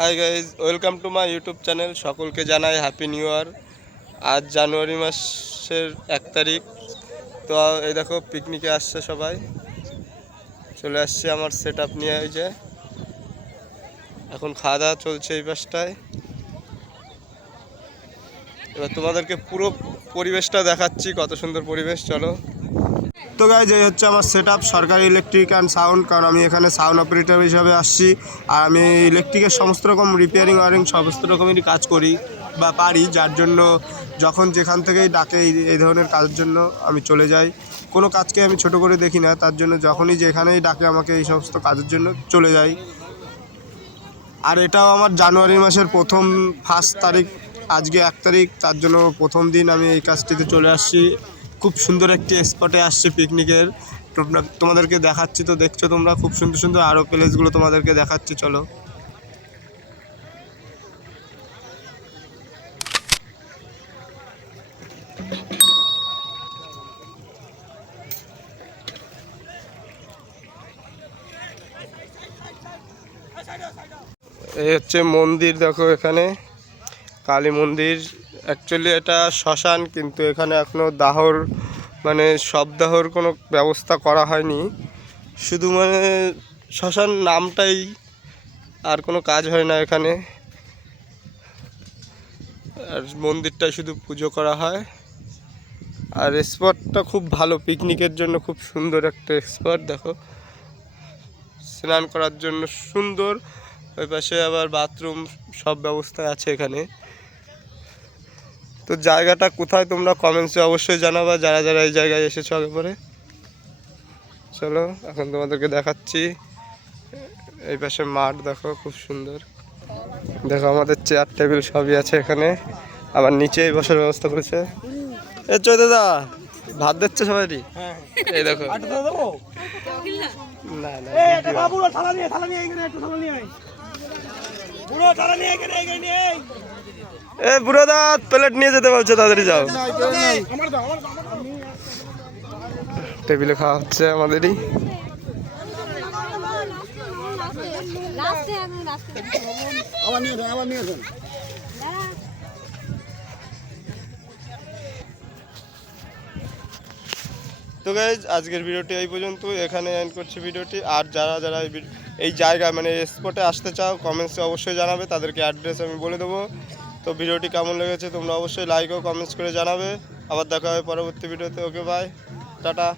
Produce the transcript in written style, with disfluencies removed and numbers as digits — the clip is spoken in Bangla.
Hi guys, welcome to my YouTube channel. সকলকে জানাই হ্যাপি নিউ ইয়ার। আজ জানুয়ারি মাসের 1 তারিখ। তো এই দেখো পিকনিকে আসছে সবাই, চলে আসছে আমার সেট আপ নিয়ে। এই যে এখন খাওয়া দাওয়া চলছে এই পাশটায়। এবার তোমাদেরকে পুরো পরিবেশটা দেখাচ্ছি, কত সুন্দর পরিবেশ। চলো। তো গাইজ, এই হচ্ছে আমার সেট আপ, সরকারি ইলেকট্রিক অ্যান্ড সাউন্ড। কারণ আমি এখানে সাউন্ড অপারেটর হিসাবে আসছি, আর আমি ইলেকট্রিকের সমস্ত রকম রিপেয়ারিং ওয়ারিং সমস্ত রকমেরই কাজ করি বা পারি, যার জন্য যখন যেখান থেকেই ডাকে এই ধরনের কাজের জন্য আমি চলে যাই। কোনো কাজকে আমি ছোট করে দেখি না, তার জন্য যখনই যেখানেই ডাকে আমাকে এই সমস্ত কাজের জন্য চলে যাই। আর এটাও আমার জানুয়ারি মাসের প্রথম 1 তারিখ, আজকে 1 তারিখ, তার জন্য প্রথম দিন আমি এই কাজটিতে চলে আসছি। খুব সুন্দর একটি স্পটে আসছে পিকনিকের, তোমাদেরকে দেখাচ্ছি। তো দেখছো তোমরা, খুব সুন্দর সুন্দর আরও প্লেসগুলো তোমাদেরকে দেখাচ্ছি, চলো। এই হচ্ছে মন্দির, দেখো এখানে কালী মন্দির। অ্যাকচুয়ালি এটা শ্মশান, কিন্তু এখানে এখনও দাহর মানে শবদাহর কোনো ব্যবস্থা করা হয়নি, শুধু মানে শ্মশান নামটাই, আর কোনো কাজ হয় না এখানে। আর মন্দিরটা শুধু পুজো করা হয়। আর স্পটটা খুব ভালো পিকনিকের জন্য, খুব সুন্দর একটা স্পট। দেখো, স্নান করার জন্য সুন্দর। ওই পাশে আবার বাথরুম, সব ব্যবস্থা আছে এখানে। তো জায়গাটা কোথায় তোমরা কমেন্টসে অবশ্যই জানাবা, যারা যারা এই জায়গায় এসেছো আগে পরে। চলো, এখন তোমাদেরকে দেখাচ্ছি। এই পাশে মাঠ দেখো, খুব সুন্দর। দেখো আমাদের চেয়ার টেবিল সবই আছে এখানে, আবার নিচেই বসার ব্যবস্থা করেছে। এ চৈ দাদা, ভাত দিচ্ছে সবাই। এই দেখো, না না, এ বুড়ো দা প্লেট নিয়ে যেতে বলছে, তাড়াতাড়ি যাও। টেবিলে খাওয়া হচ্ছে আমাদেরই। তো গাইজ, আজকের ভিডিওটি এই পর্যন্ত, এখানে এন্ড করছি ভিডিওটি। আর যারা যারা এই জায়গায় মানে স্পটে আসতে চাও, কমেন্টসে অবশ্যই জানাবে, তাদেরকে অ্যাড্রেস আমি বলে দেবো। তো ভিডিওটি কেমন লেগেছে তোমরা অবশ্যই লাইক ও কমেন্টস করে জানাবে। আবার দেখা হবে পরবর্তী ভিডিওতে। ওকে, বাই, টাটা।